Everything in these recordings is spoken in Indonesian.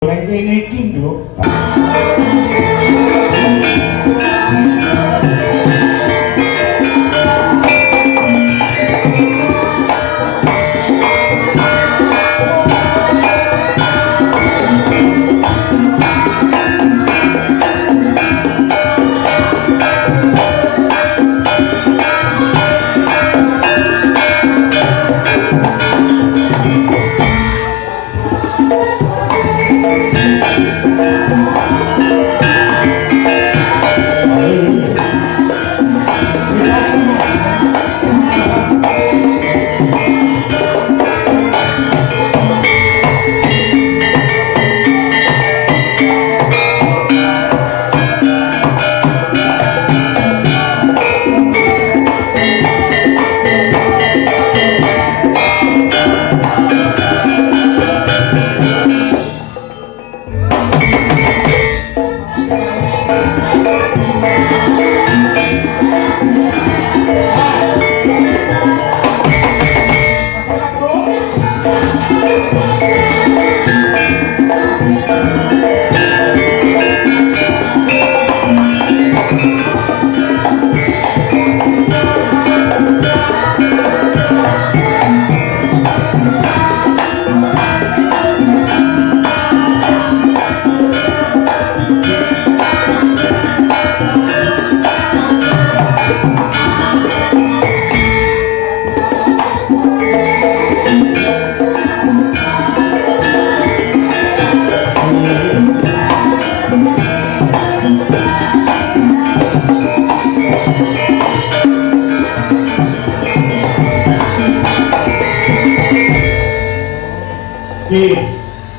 Neng kene iki lho.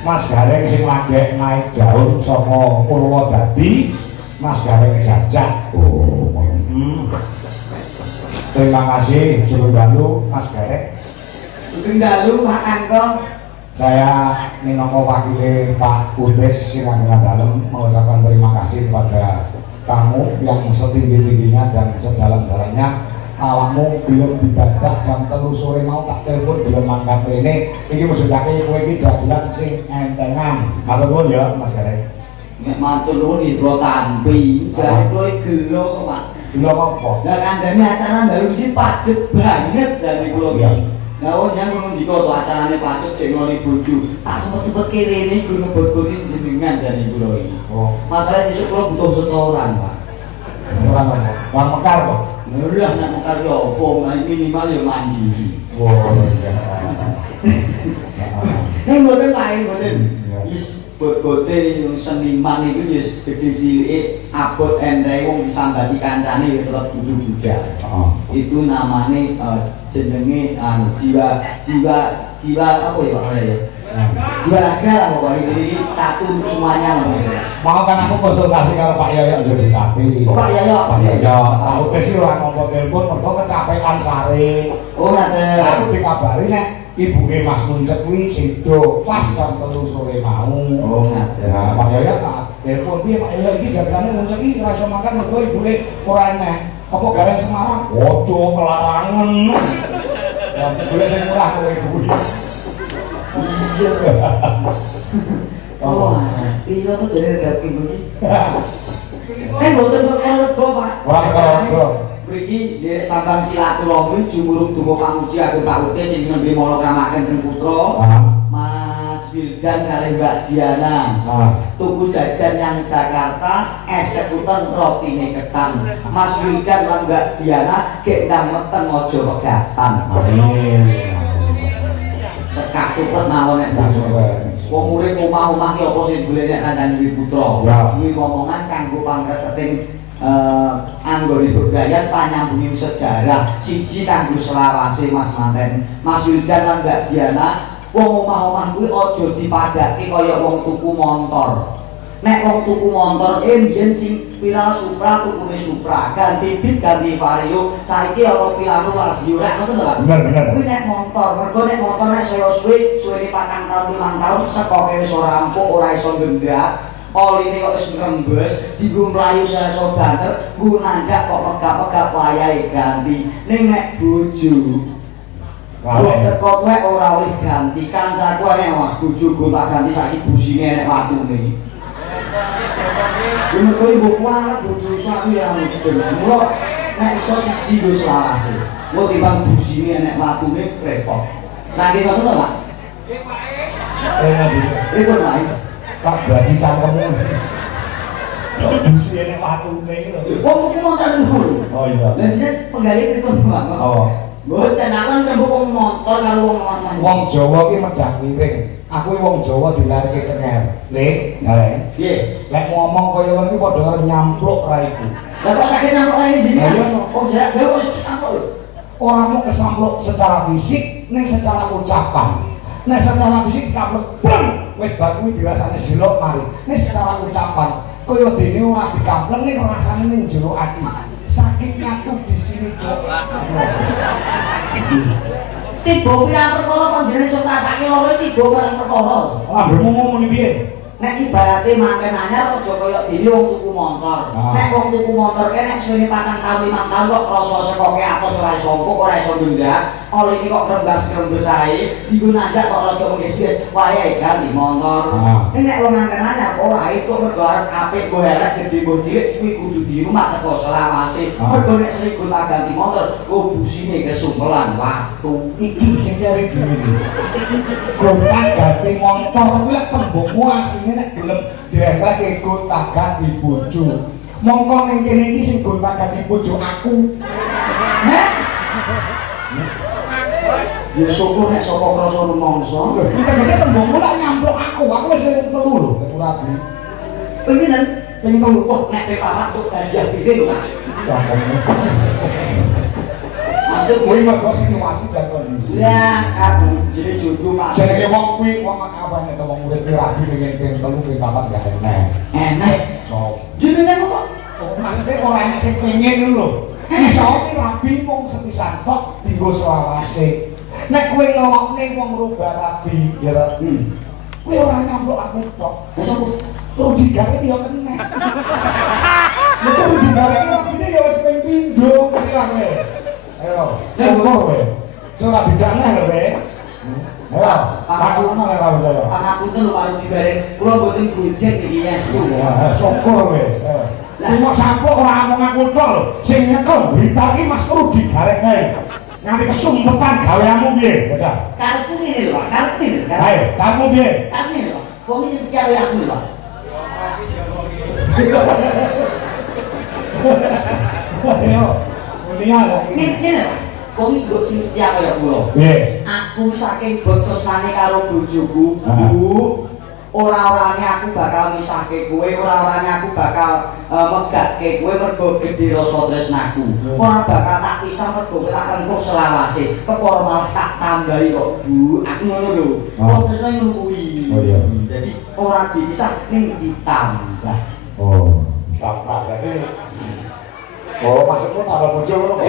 Mas Gareng sing lagek naik daun saka Purwodadi, Mas Gareng jajak. Terima kasih sudah dalu Mas Gareng. Sugeng dalu Pak Angkong. Saya minangka wakile Pak Udes Sirangga Dalem mengucapkan terima kasih kepada kamu yang setinggi-tingginya dan sedalam-dalamnya. Awakmu belum didadak jam 3 sore mau tak telepon belum mangkat rene. Iki maksudake kowe iki dagelan sing entengan. Matur nuwun ya Mas Gareng. Nek matur nuwun hidro tampi, jare kowe gelo kok Pak. Gelo apa? Lah kandhane acara dalu iki padet banget jane kula iki. Lah wong yang ngono ndika to acarane padet jek ngoni bojo. Tak sempet-sempet kene iki ngebot-botin jenengan jane kula iki. Oh, masalah sesuk kula butuh setoran, Pak. ora ngono. Wong mekar kok. Lah nek mekar yo apa, minimal yo mandiri. Oh, iya. Nek mboten lain mboten. Wis bot-bote yang seniman itu wis gede cilike abot enteng wong disambati kancane ya tetep kudu budal. Itu namane jenenge jiwa apa ya Pak ya? Jiwa raga lah pokoknya ini satu semuanya Mau kan aku konsultasi kalau Pak Yoyo jadi kati. Oh Pak Yoyo? Pak Yoyo, aku sih ora ngomong telepon mergo kecapean sare. Oh ngaten. Aku dikabari nek ibuke Mas Muncet kuwi sido pas jam 3 sore mau. Oh ngaten. Nah, Pak Yoyo tak telepon piye Pak Yoyo iki jagane Muncet iki ora iso makan mergo ibuke ora enek. Apa Gareng Semarang? Ojo kelarangan. Ya sebule sing murah kowe kuwi. Iya. Oh, iya tuh jadi daging begini. Mboten kok Pak. Wah, kok. Mriki nderek sambang silaturahmi jumurung donga pamuji ageng Pak Udes sing nembe malakramaken Kang Putra. Mas Wildan kalih Mbak Diana. Tuku jajan yang Jakarta, eksekutor rotine ketan. Mas Wildan lan Mbak Diana gek ndang meten aja pegatan. Amin. Sekak supet mawon nek ndang. Wong urip omah-omah ki apa sing golek nek kandhane Dewi Putra. Kuwi momongan kanggo pangreketing anggone bebrayan panyambungin sejarah. Siji kanggo selawase Mas Manten, Mas Wildan lan Mbak Diana. Wong omah-omah kuwi aja dipadhake kaya wong tuku montor. Nek wong tuku montor mbiyen sing viral Supra tukune Supra, ganti Beat ganti Vario, saiki ana Vilano Lazio rek ngono lho Pak. Bener. Kuwi nek motor, mergo nek motor nek saya suwe 4 tahun 5 tahun sekoke wis ora rampung, ora iso ngendak. Oline kok wis ngrembes, dienggo mlayu saya iso banter, nggo nanjak kok pegak-pegak wayahe ganti. Ning nek bojo Kok teko kowe ora oleh ganti kancaku nek Mas bojoku tak ganti saiki busine nek watune. Ini kau ibu kuat, butuh suatu yang mungkin. Mula nek iso siji wis selawase. Mau timbang busine nek watune repot. Lagi ngono to, Pak? Ribut wae. Pak gaji cangkemmu. Busine nek watune lho. Wong tuku motor dulu. Oh iya. Lah jenenge penggali ribut Pak. Oh. Mboten aku kembung wong motor karo wong lanang. Wong Jawa ki medhak miring. Aku wong Jawa dilarike cenger. Le, ngare. Piye? Lek ngomong kaya ngono ki padha karo nyampluk raiku. Lah kok sakit nyampluk ae sini? Iya, Oh, jelas saya kok sampluk lho. Ora mau kesampluk secara fisik, ning secara ucapan. Nek secara fisik kampluk, pleng, wis batu iki dirasani silok mari. Nek secara ucapan, kaya dene ora dikampleng ning rasane ning jero ati. Saking nyatu di sini cok. Tiba pirang perkara kon jenenge sok tasake loro tiba bareng perkara. Ambilmu ngomong piye? Nek ibarate manten anyar aja kaya dene wong tuku motor. Nek wong tuku motor ki nek suwene 4 tahun 5 tahun kok krasa sekoke atos ora iso empuk ora iso ngundak. Oli iki kok krembas-krembes ae, digo nanjak kok rada mengges-ges, wae ganti motor. Nek wong manten anyar ora itu mergo arep apik go elek gedhe go cilik kuwi kudu di rumah teko selawase. Mergo nek sering tak ganti motor, oh busine kesumpelan waktu. Iki sing cari dhewe iki. Gonta ganti motor kuwi lek tembungmu asline nek gelem dirembake gonta ganti bojo. Mongko ning kene iki sing gonta ganti bojo aku. Heh? Ya syukur nek saka krasa rumangsa. Kita bisa tembungmu lek nyampluk aku wis telu lho ora beli. Penginan pengen telu kok nek pepapat kok hadiah dhewe lho Pak. Maksud Kuwi mergo situasi dan kondisi. ya aku jadi jodoh Pak. Jenenge wong kuwi wong apa nek wong urip rabi pengen telu pengen papat gak enak. Enak. So, Jenengan kok maksudnya ora enak sing pengen lho. Iso ki rabi mung sepisan tok dienggo selawase. Nek kowe ngelokne wong rubah rabi, ya kowe ora nyampluk aku tok. wis aku Terus digawe ya kena. Nek terus digawe rabine ya wis ping pindho wis kowe. Ayo, ngomong kowe. Coba bicara lho, kowe. Ayo, aku ngono lek ora percaya. pangapunten lho karo dibareng kula mboten gojek iki yes. Syukur kowe. Cuma sampok ora ngomong aku tok lho. Sing nyekel berita iki Mas perlu digarek ae. Nganti kesumpetan gaweanmu piye, Basa? Karepku ngene lho Pak, karepku ngene. Ayo, kamu piye? Karepku ngene lho. Wong iki sing setia kaya aku lho Pak. Ayo, mulia lho. Ngene lho. Wong iki kok sing setia kaya kula. Piye? Aku saking tresnane karo bojoku, Bu. Ora-orane aku bakal misahke kowe, ora-orane aku bakal megatke kowe mergo gedhe rasa tresnaku. Ora bakal tak pisah mergo kowe tak rengkuh selawase. Kepara malah tak tambahi kok, Bu. Aku ngono lho. Wong tresnane ngono kuwi. Oh iya. Jadi ora dipisah ning ditambah. Oh, tambah berarti. Oh, maksudmu tambah bojo ngono.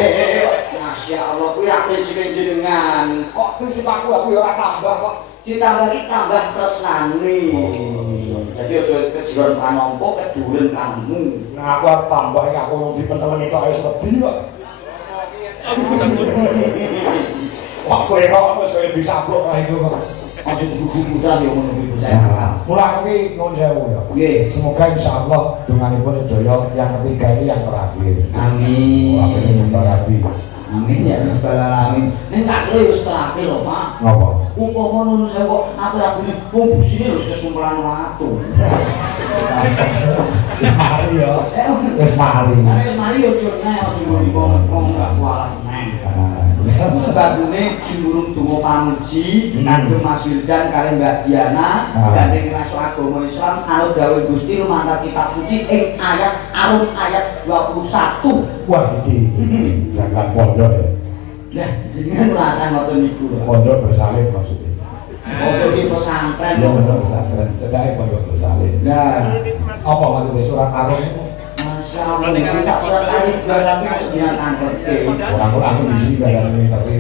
Masya Allah, kuwi apik sing jenengan. Kok prinsip aku ya ora tambah kok. Ditambah iki tambah tresnane. Jadi aja kejiron panompo keduren kamu. Nah, aku arep tambah iki aku wong dipentelengi kok wis wedi kok. Kok kowe kok wis disapluk kae iku kok. Aja buku-buku ta yo ngono kuwi percaya. Mula aku ki nuwun sewu ya. Nggih. Semoga insyaallah donganipun sedaya yang ketiga ini yang terakhir. Amin. Wah, pengen Rabi. Amin ya rabbal alamin. Ning tak kira wis terakhir lho, Pak. Napa? Umpama nuwun sewu kok apik-apike wong busine wis kesumpelan watu. Wis mari ya. Wis mari. Nek wis mari yo aja wong gak kualat neh. Sebabune jumburung donga pamuji kanggo Mas Wildan kali Mbak Diana gandeng masuk agama Islam anut dawuh Gusti lumantar kitab suci ing ayat Arum ayat 21. Wah, iki jangan pondok ya. Lah jenengan merasa ngoten niku lho. Pondok bersalin maksudnya. Pondok iki pesantren. Ya pondok pesantren, cedake pondok bersalin. Lah Apa maksudnya surat Ar-Rum itu? Masya Allah, bisa surat ayat 21 masuk dengan angkat Orang-orang aku di sini gak ada yang tapi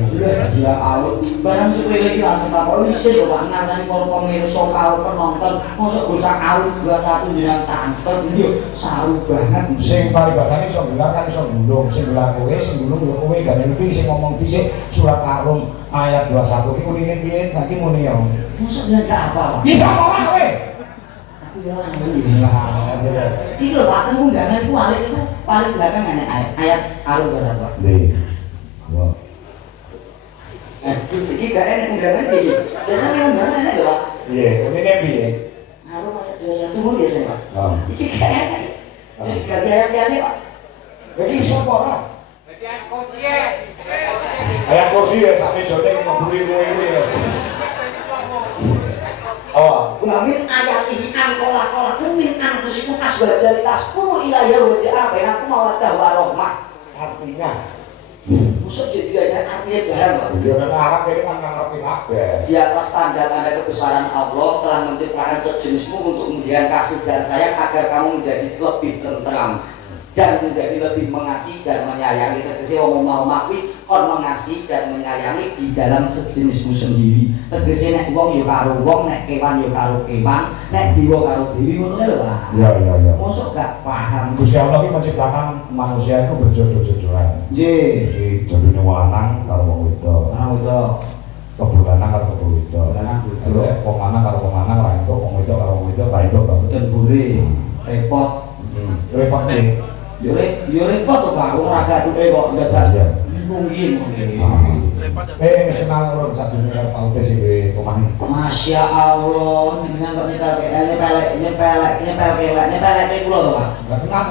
ya Allah, barang sepele iki langsung takok isin lho Pak ngarani para pemirsa karo penonton mosok gosak arut 21 jenengan tangkel yo saru banget sing paribasane iso gelar kan iso gulung sing gelar kowe sing gulung yo kowe gak ngerti sing ngomong dhisik surat Ar-Rum ayat 21 iki unine piye gak ki muni yo mosok jenengan gak apa Pak iso ora kowe aku yo iki lho Pak teng undangan iku paling belakang ayat Ar-Rum 21 Nggih. Wah. Iki gak enak undangan iki. Biasanya undangan enak lho, Pak. Iya, unine piye? Arung ayat 21 mun biasanya, Pak. Oh. Iki gak enak. Wis ganti ayat-ayatnya, Pak. Iki iso apa ora? Ayat kursi ya sak mejone ngeburi kowe iki ya. Oh, Wa min ayat ini angkola-kola min antusikum asbajalitas kulu ilayya wa ja'a bainakum mawaddah wa rahmah. artinya Maksud jadi aja artinya barang, Pak. dia kan Arab ini kan ngerti kabeh. Di atas tanda-tanda kebesaran Allah telah menciptakan sejenismu untuk menjadikan kasih dan sayang agar kamu menjadi lebih tenteram dan menjadi lebih mengasihi dan menyayangi. Tegese wong mau makwi kon mengasihi dan menyayangi di dalam sejenismu sendiri. Tegese nek wong ya karo wong, nek kewan ya karo kewan, nek dewa karo dewi ngono lho, Pak. Iya iya iya. Mosok gak paham. Gusti Allah ini menciptakan manusia itu berjodoh-jodohan. Nggih. Jadi jodohnya lanang karo wong wedok. Ana uga Kebul lanang karo kebul wedok. lanang Terus wong lanang karo wong lanang ra entuk, wong wedok karo wong wedok ra entuk. boten boleh repot. Repot nih. Yo repot to Pak, wong ora gaduke kok ndak Iya. bingung iki mungkin. Senang orang satu dunia autis iki omah. Masya Allah, jenengan kok nyepelek kula to Pak. Enggak kenal.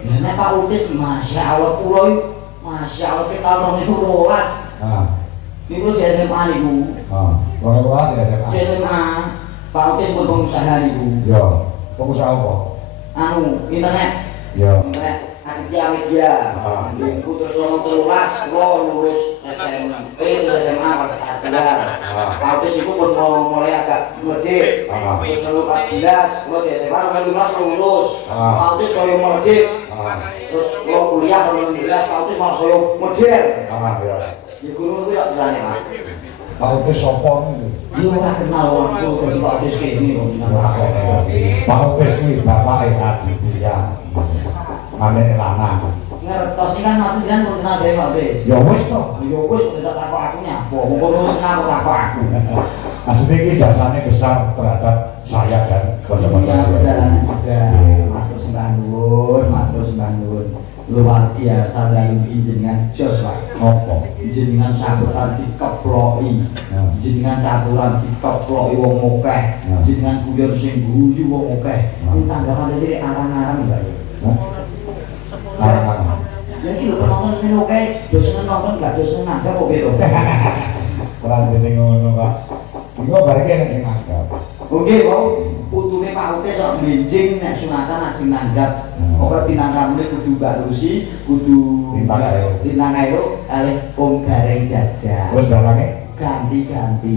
Ya nek Pak Utis Masya Allah kula iki Masya Allah kita tahun 2012. Nah, Niku si SMA niku. orang tua sih SMA. Si SMA Pak Utis pun pengusaha niku. Yo, pengusaha apa? Anu, internet. Yo. Internet Aditya Media. Nggih, terus 2013 kula lulus SMP terus SMA pas kedua. Pak Utis niku pun mulai agak ngejek. Terus 2014 kula di SMA 2015 lulus. Pak Utis koyo ngejek. Terus kula kuliah 2016 Pak Utis malah koyo model. Ya. Ya guru itu ya ceritanya Pak. Pak Utis sopo niku? Dia ora kenal aku dari Pak Utis kayak gini kok Pak Utis kuwi bapake Aditya. Mane lanang. ngertos ini kan aku jangan kenal dari Pak Utis. Ya wis to. Ya wis kok tidak takut aku nyapa. Wong kono kenal takut aku. Maksudnya ini jasanya besar terhadap saya dan Ya teman-teman juga. Matur sembah nuwun, matur sembah nuwun. Luar biasa dalu jenengan jos Pak. Apa? Jenengan sabetan dikeploki. Jenengan caturan dikeploki wong akeh. Jenengan guyon sing guyu wong akeh. Ini tanggapan dari arang-arang Mbak ya. Larang-larang. Jadi lho penonton sing akeh, yo seneng nonton gak yo seneng nanggap kok beda. Ora dene ngono, Pak. Iku bareng nek sing nanggap. Oke, kok putune Pak Utis sok benjing nek sunatan ajeng nanggap. Pokoke bintang tamu kudu Mbak Lucy, kudu Bintang Aero kalih Om Gareng Jajah. Wis dalange Ganti-ganti.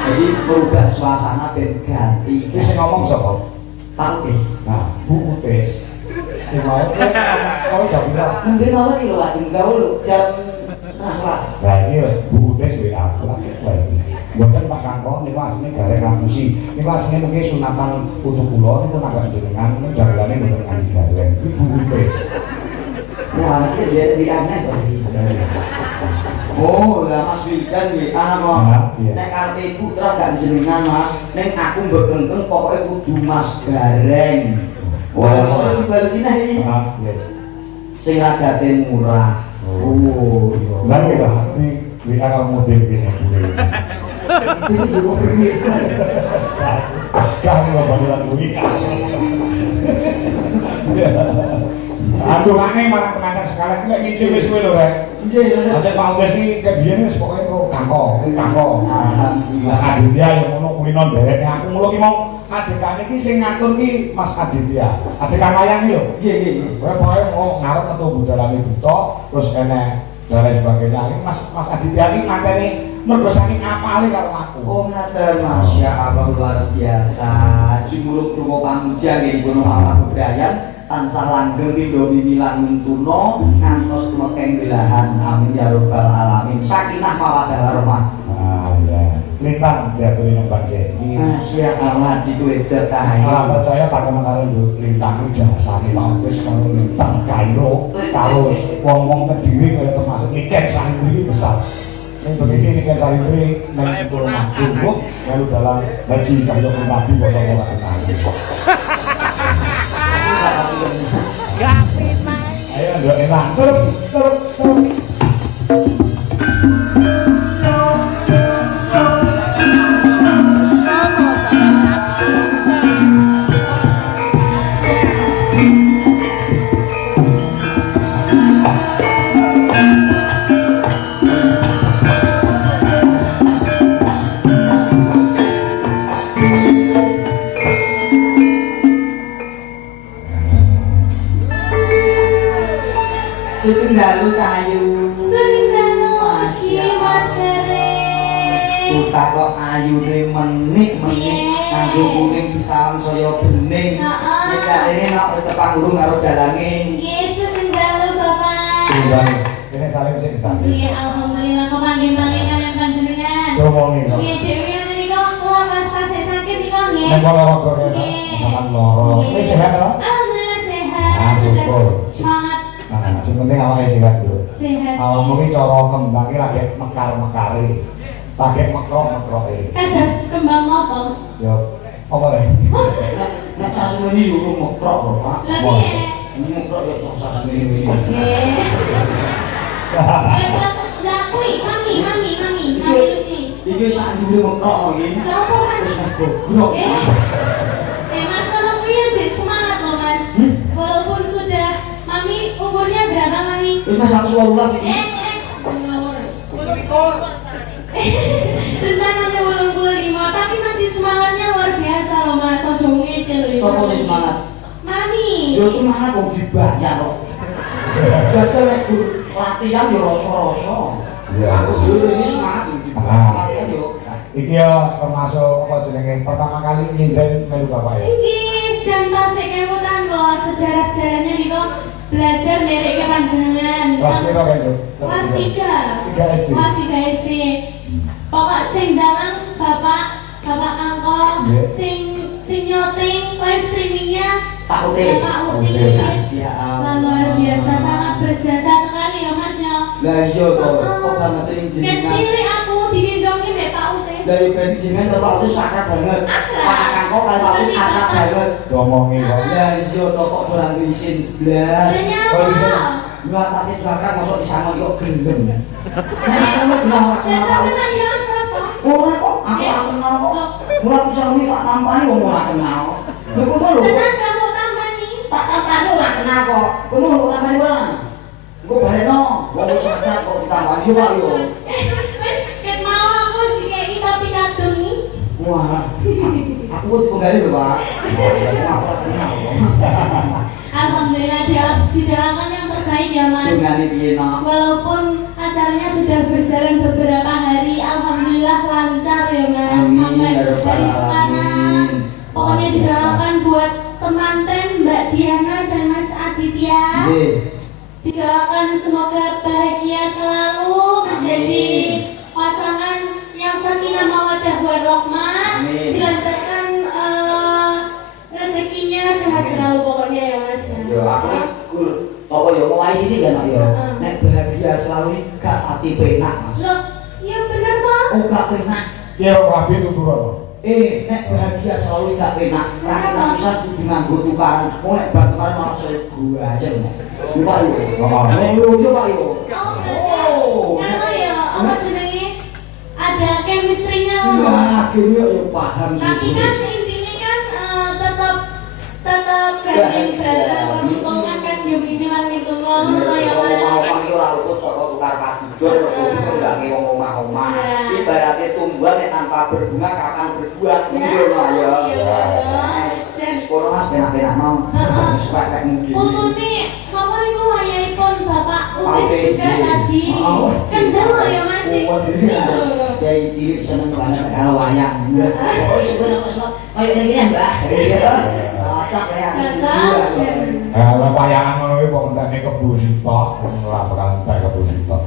Jadi berubah suasana ben ganti. iki sing ngomong sapa? Pak Utis. Nah, Bu Utis. Iki mau kok jam pira? Mungkin mawon iki lho ajeng gaul jam 11. Lah iki wis Bu Utis wis aku lagi wae. Mboten Pak Kangkong niku asline gareng ngapusi. Niku asline mungkin sunatan putu kula niku nanggap jenengan niku jagalane mboten ngani gareng. Iki Bu Utis. Wah, iki dia di aneh to iki. Oh, lah Mas Wildan nggih kok. Nek karepe ibu terus gak jenengan Mas, ning aku mbegengkeng pokoke kudu Mas Gareng. Wah, kok bal sinah iki. Iya. Sing ragate murah. Oh, iya. Lah iki lho ati WA kamu dhewe kuwi. Iki juga priwe. Kamu kok panggilan kuwi. Aduh aneh marang teman sekali lek ngicip wis kowe lho rek. Iya, Ada Pak Udes iki kebiyen wis pokoke kok kangkong. Mas Aditya yang ngono kuwi non derek aku mulo ki mau ajekane iki sing ngatur ki Mas Aditya. Adekan wayang yo. Iya, iya. Kowe pokoke mau ngarep metu budalane buta terus enek dan lain sebagainya. Ini Mas Aditya iki materi mergo saking apale karo aku. Oh, ngaten Masya Allah luar biasa. Jumuluk tunggu pamuja nggih kono Bapak Bebrayan. tansah langgeng pindho mimilan mintuno ngantos tumekeng belahan amin ya rabbal alamin sakinah mawaddah warahmah. Ya. Lintang diaturi nang bangsa iki. Masya Allah dikuwedot cahaya. Ora percaya tak kena karo lintang jasane Pak wis karo lintang Kairo karo wong-wong Kediri kaya termasuk Niken Santri besar. Ning begini Niken Santri nek kumpul lalu dalam haji cahyo nabi basa ora kenal. Ayo ndok enak. Terus. Sutunggalu cahayu Ucap kok ayu de menik-menik kanggo kuning pisahan saya bening nek karene nek wis tepang urung karo dalange Nggih, sutunggalu Bapak. Sudah. Ini saling sing cantik. Nggih, alhamdulillah kepanggih-panggih kalian panjenengan. Comongi kok. Nggih, Dewi menika kula pas tasih sakit nika nggih. Nek ora kok sama loro. Wis sehat to? Alhamdulillah sehat. Ah, syukur. Semangat Nah, sing penting awake sehat dulu. sehat. Awakmu ki cara kembange lagi mekar-mekare. Lagi mekrok-mekroke. Kados kembang apa? Yo, apa le? nek sasune yo mekrok lho Pak Lah piye? mekrok yo sasane ini Nggih. Lah kuwi mami Lucy. iki sak ndure mekrok iki Lah apa Mas? wis goblok Mas kalau kuwi aja semangat loh Mas. Walaupun sudah mami umurnya berapa mami? wis Mas 118 iki Rencananya 85, tapi masih semangatnya luar biasa loh Mas. Ojo ngecil ya. sapa wis semangat Mami. yo semangat kok dibayar kok jajal nek latihan yo rasa-rasa Iya. yo ini semangat latihan yo Iki ya termasuk apa jenenge pertama kali nyinden melu bapak ya. Nggih, jan tasih kemutan kok sejarah-sejarahnya niku belajar dari ke panjenengan. Kelas piro kan itu? Kelas 3. 3 SD. Kelas 3 SD. Pokok sing dalang Bapak Angko, Nggih. sing nyoting live streamingnya tak utis Bapak Utis. Utis. ya Wah, luar biasa, sangat berjasa sekali ya Mas ya. lah iya toh kok banget ini Kan jenengan cilik aku digendongi mbek Pak Utis. lah iya berarti jenengan karo Pak Utis akrab banget Akrab. Pak Kangkok karo Pak Utis akrab banget Domongi kok. lah iya toh kok kurang diisin blas Oh, bisa. Ternyata. lu atasnya jualan masuk di sana yuk gendem nah kamu bilang aku Ya tahu sampe nang ya kenapa? ora kok aku tak kenal kok mulai aku sama tak tampani wong ora kenal lho kono lho Tenang kamu tampani. tak tampani ora kenal kok kono lho tampani ora engko baleno wong wis sadar kok ditampani yo Pak yo Wis ket mau aku dikeki tapi kadung nih. wah aku kok dipenggali lho Pak aku ora kenal Alhamdulillah didoakan yang terbaik ya Mas. dengan piye nak Walaupun acaranya sudah berjalan beberapa hari, alhamdulillah lancar ya Mas. Amin, Sampai ya Rabbal dari sekarang. Alamin. Pokoknya didoakan buat temanten Mbak Diana dan Mas Aditya. nggih Didoakan semoga bahagia selalu menjadi pasangan yang sakinah mawaddah warahmah. Amin. Dilancarkan rezekinya sehat selalu pokoknya ya Mas. yo aku gul apa yo mulai sini ya nak yo nek bahagia selalu iki gak ati penak Mas Loh, iya bener toh? oh gak penak Iya rabi tuturan. nek bahagia selalu gak penak lah kita bisa kudu nganggo tukaran mau nek bar tukaran malah saya gua aja nek yo Pak yo yo Pak yo Oh, kalau ya apa jenenge ada chemistry-nya loh. nah gini yo paham Tapi sih kan intinya kan tetap gandeng bareng menguntungkan kan yo bimbingan itu ngono ya Wong Mas. omah iki ora luput saka tukar pagidur mergo iso ndangi wong omah-omah. Iya. Ibarate tumbuhan nek tanpa berbunga kapan berbuah ngono lho ya. Sekolah Mas benak-benak nom. Supaya kayak mungkin. Utune napa niku wayahipun Bapak Pak Utis juga Utis, tadi. oh, Kendel loh ya Mas. Ya cilik seneng banget karo wayang. Oh sebenarnya kayak gini ya Mbak. Iya. cocok ya, aku setuju Cocok. ya. Lah payangan ngono iki kok entene kebu sitok, ora bakal entek kebu sitok.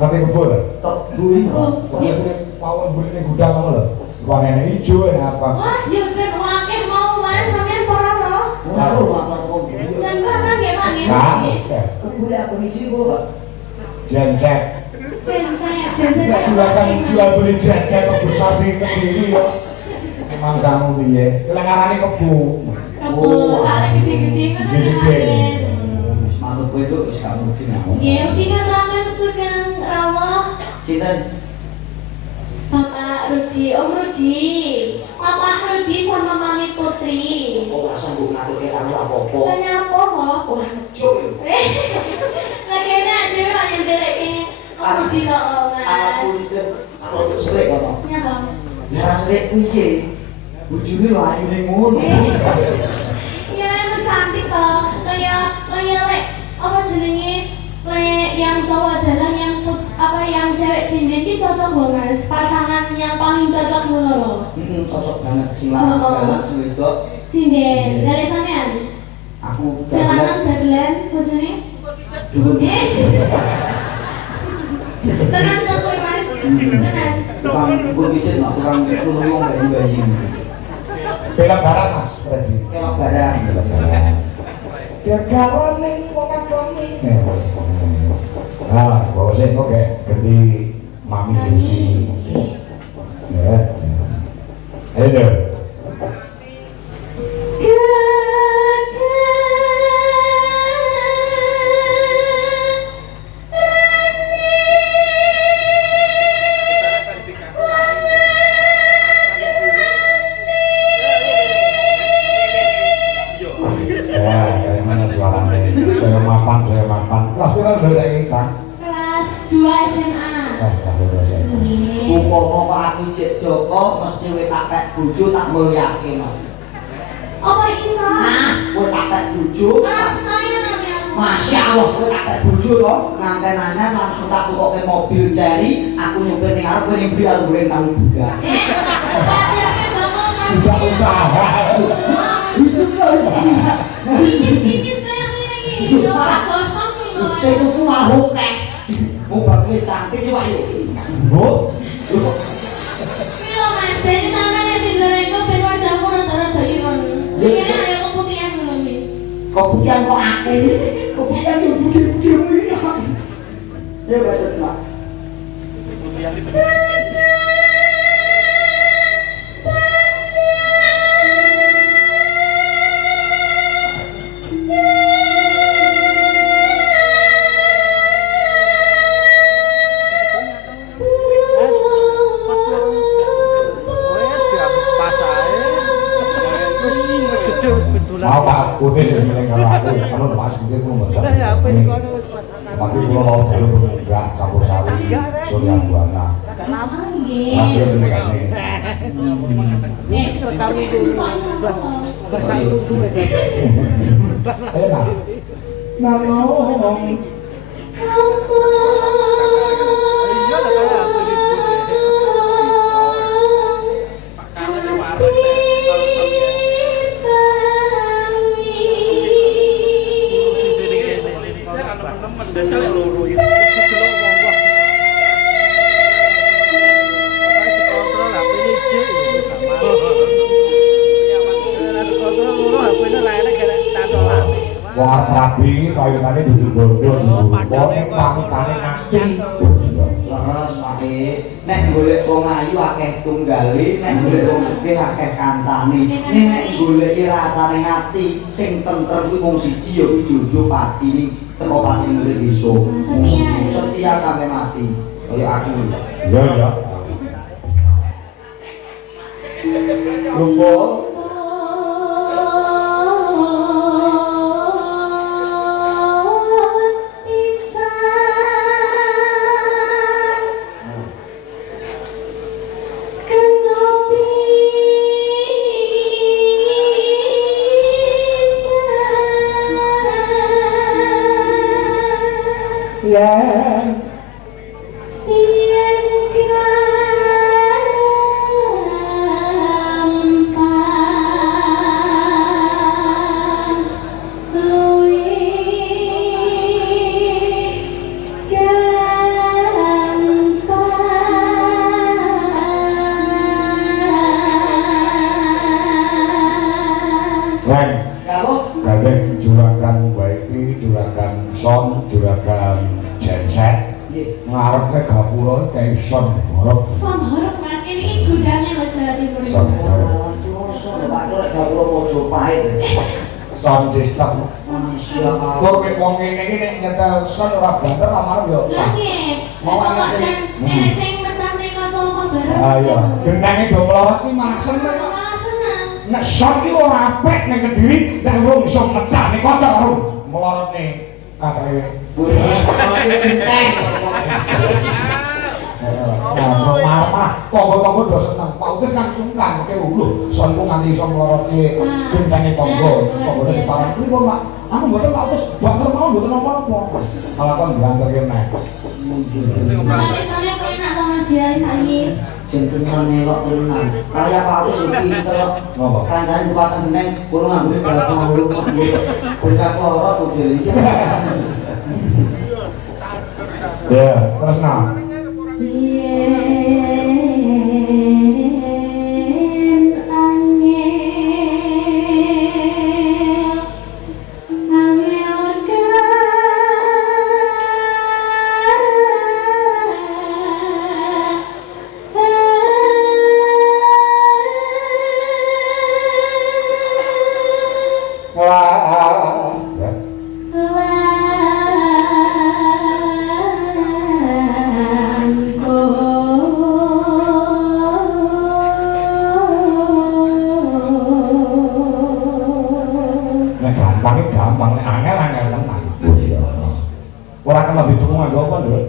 Nanti kebu lho. Kebu itu. Kok sing pawon buline gudang ngono lho. Warnane ijo enak apa? Wah, yo jen wakeh mau Mas, sampean ora ro. Ora lho apa kok. Dan gua mangke mangke. Nah, Kebu lek aku hiji kok, Pak. genset. Jen Jual beli genset kok besar di Kediri yo. Emang samu piye? Lah ngarani kebu. Kebu saleh gede-gede kan. Gede-gede. Wis manut kowe itu wis gak mesti ngomong. Nggih, ugi katakan sugeng rawuh Cinten Bapak Rudi, Om Rudi. Papa Rudi sama Mami Putri. kok gak sanggup ngaturke karo apa-apa. Tanya apa kok? Ora ngejuk yo. Lagi enak dhewe kok nyendereke Om Rudi kok, Mas. Aku cinten aku untuk srek kono. Ya, Bang. Ya srek piye? Bojone lho ayune ngono. Ya emang cantik toh. Kayak lek apa jenenge? Lek yang cowok adalah yang cewek sinden ki cocok loh Mas. Pasangan yang paling cocok ngono loh. Cocok banget sing lanang banget sing wedok. Sinden. Dari sampean. Aku Jalanan dagelan bojone. dulu Tenan cocok Mas. Tenan. tukang pukul pijit mak tukang nulung bayi-bayi. Belok barat Mas Freddy. Kelok barang. Biar gawan ning wong kangkoni. Nah, bawa sih kok kayak ganti mami Lucy. Ya. Ayo deh. Saya mapan. Kelas berapa udah saya ingkang? Kelas 2 SMA. Kelas 2 saya. Nggih. Upama aku cek Joko mesti kowe tak pek bojo tak mulyake mak. Apa iso? Kowe tak pek bojo. Saya namanya. Masya Allah, kowe tak pek bojo to, nganten anyar langsung tak tukoke mobil Cherry, aku nyupir ning arep kowe beli aku goreng tahu budak. Tidak usaha. Tipis-tipis kayak gini. Gosong nih. Saya tuku mau kek. Mau bakal cantik iki wae. Bu, Milo Mas, dari sana nih tidurnya gue ben wajahmu rada-rada iron. Jadi ada keputihan dulu nih. Keputihan kok aku. Keputihan yo budi-budi iki. Ya baca Pak. mau Pak Putih sih sementing kalau aku, anu Mas Putih itu nomor satu. Tapi kalau mau jalur enggak campur sari, surya buana. Nggih. Nanti yang penting kan nih. Ayo nak. Nangong. Wah rapi, payungannya duduk bodoh, pokoknya pamitannya nanti. Leres Pak nek golek wong ayu akeh tunggali, nek golek wong sugih akeh kancane. Nek goleki rasane ati sing tentrem kuwi wong siji ya kuwi jodoh pati ning teko pati murid iso. Setia sampai mati. Kaya aku. Iya iya. Lupa. Yeah. Ren, Kamu? gandeng juragan Waiki, juragan Son, juragan Genset. Nggih. Ngarepke gapura kayak Son Horok. Son Horok Mas, ini gudangnya loh Jawa Timur. Son Horok. Terus tak kira gapura Mojopahit. Son sistem. Masya Allah. Kok wong kene iki nek nyetel Son ora banter amarep yo. Lah nggih. Mau Kok ana sing enek sing mecahne kanca lomba bareng. Ah iya, gendenge do melawat iki malah seneng. Malah seneng. Nek Son iki ora apik ning Kediri, nek wong iso mecah ning kanca karo melorotne katanya. Nah, marah, tonggo-tonggo udah seneng. Pak Udes kan sungkan, oke uluh. Son ku nganti iso melorotke gentenge tonggo. Tonggo di parang ini pun Pak. Aku mboten Pak Udes banter mau mboten apa-apa. Malah kon banterke nek. Malah misalnya penak to Mas ya saiki. Jenengan elok tenan. Kaya Pak Agus yo pinter kok. Ngopo? Kancane di pasar Senen kulo nganggo telepon kulo. Kulo loro tuh dhewe iki. Ya, terus nah. Gampang, angel-angel tenan. Ora kena ditunggu nganggo apa, Nduk?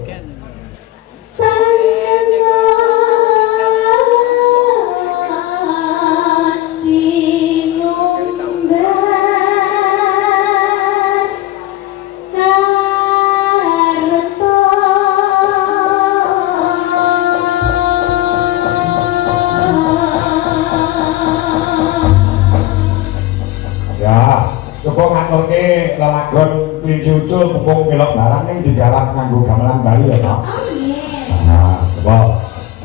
Coba ngaturke lelagon kelinci ucul mumpung belok barang ning digarap nganggo gamelan Bali ya, Pak. Nah, coba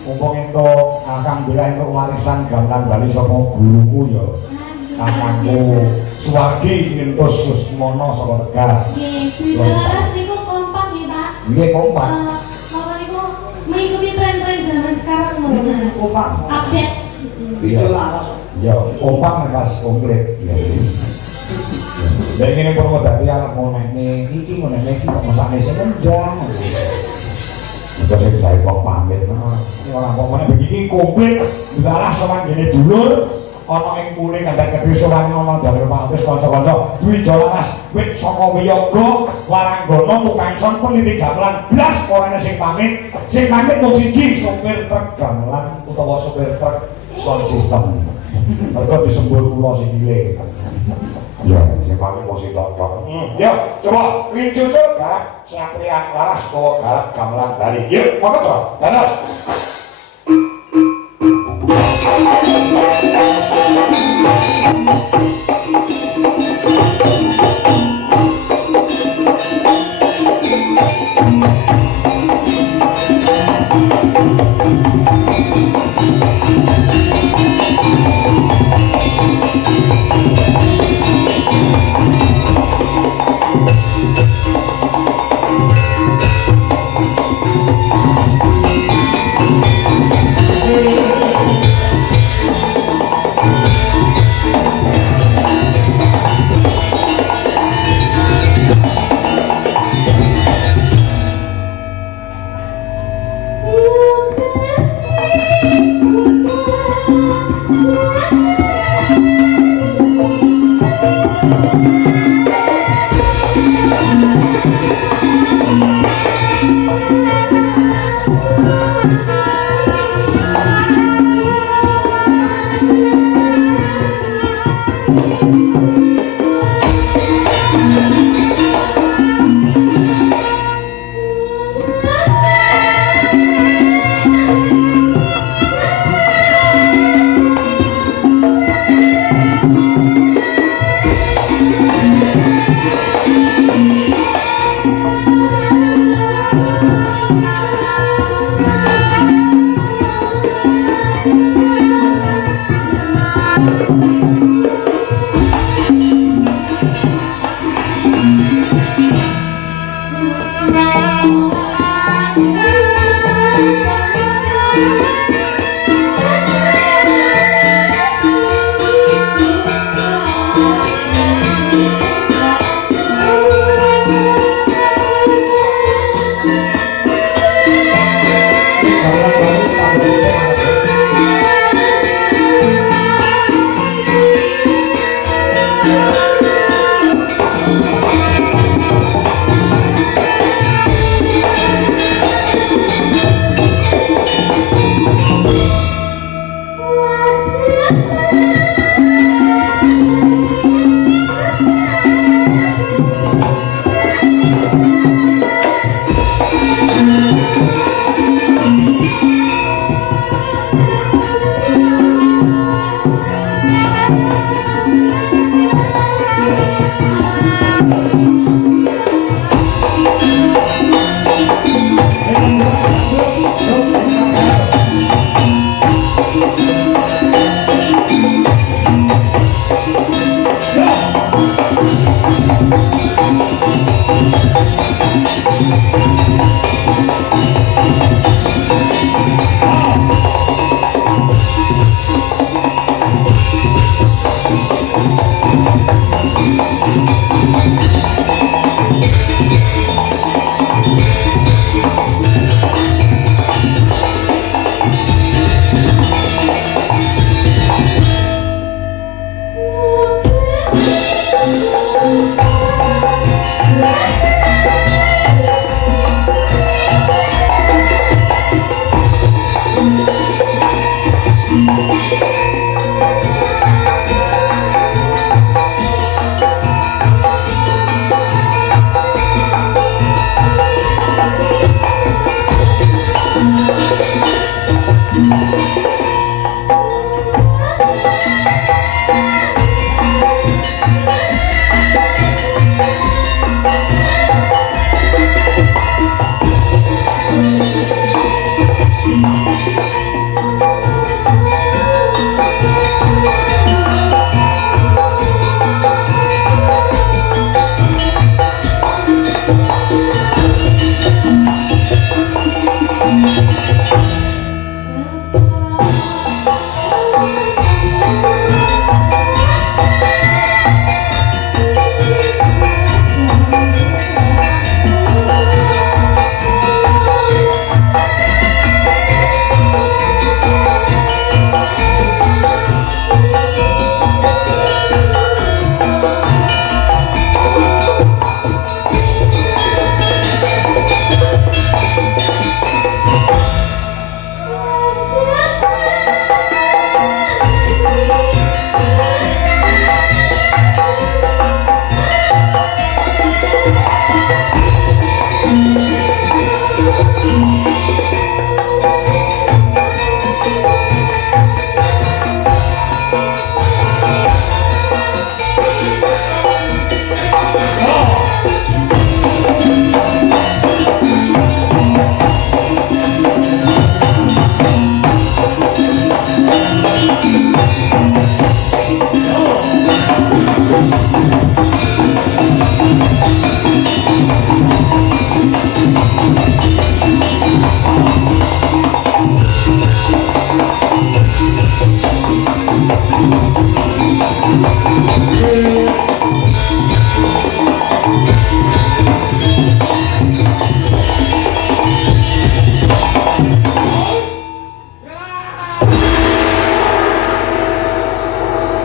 mumpung entuk alhamdulillah entuk warisan gamelan Bali saka guruku ya. Kakangku Suwardi ngentus Susmono saka Tegal. Nggih, laras niku kompak nggih, Pak. Nggih, kompak. Bapak niku mengikuti tren-tren zaman sekarang lho. Kompak. Update. Video laras. Ya, kompak nek pas komplit. Iya. Dan ini pun mau dati anak mau naik iki kok masaknya senenjang. Udah saya kok pamit, ini orang pokoknya begini komplit, dilalah sama gini dulur, orang yang kuning ada kebisoran ngomong dari Pak Agus konco-konco, duit jolanas, wit soko wiyogo, waranggono, tukang son, politik gamelan, belas orangnya sing pamit mau siji, sopir truk gamelan, utawa sopir truk sound system. Mereka disembur pulau si gile. Ya, saya pakai musik tonton. Yuk, coba Wincucu garap Satria Laras bawa garap gamelan Bali. Yuk, mau coba, dados.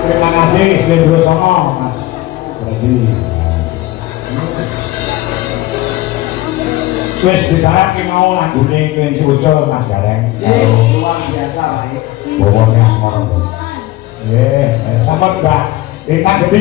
Terima kasih Slendro Songo Mas Brady. Wis digarap ki mau lagune Kelinci Ucul Mas Gareng. Luar biasa baik. Bawone asmara. Nggih, sampun Mbak. Ditanggepi